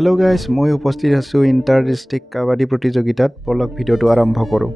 Hello' guys, মই উপস্থিত আছোঁ ইণ্টাৰ ডিষ্ট্ৰিক্ট কাবাডী প্ৰতিযোগিতাত। বলক ভিডিঅ'টো আৰম্ভ কৰোঁ।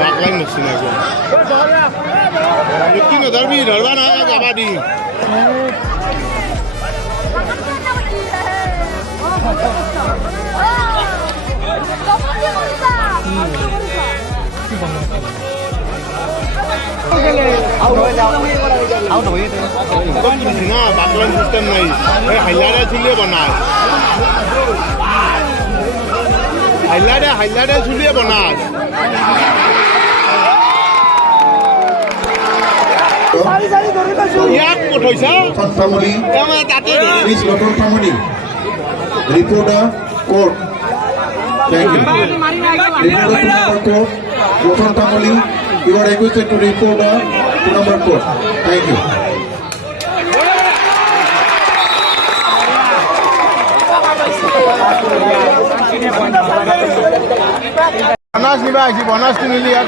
Baklan mesti nak gua. Mungkin ada lebih darban ada kabadi. Nah, baklan sistem ni. Highlight chile benar. Highlight chile benar. Yang mudah saja. Family. Kamu tadi. Please local family. Reporter court. Thank you. Reporter to number court. Local family. You are requested to reporter to number court. Thank you. Bonus ni bagi bonus tu ni lihat.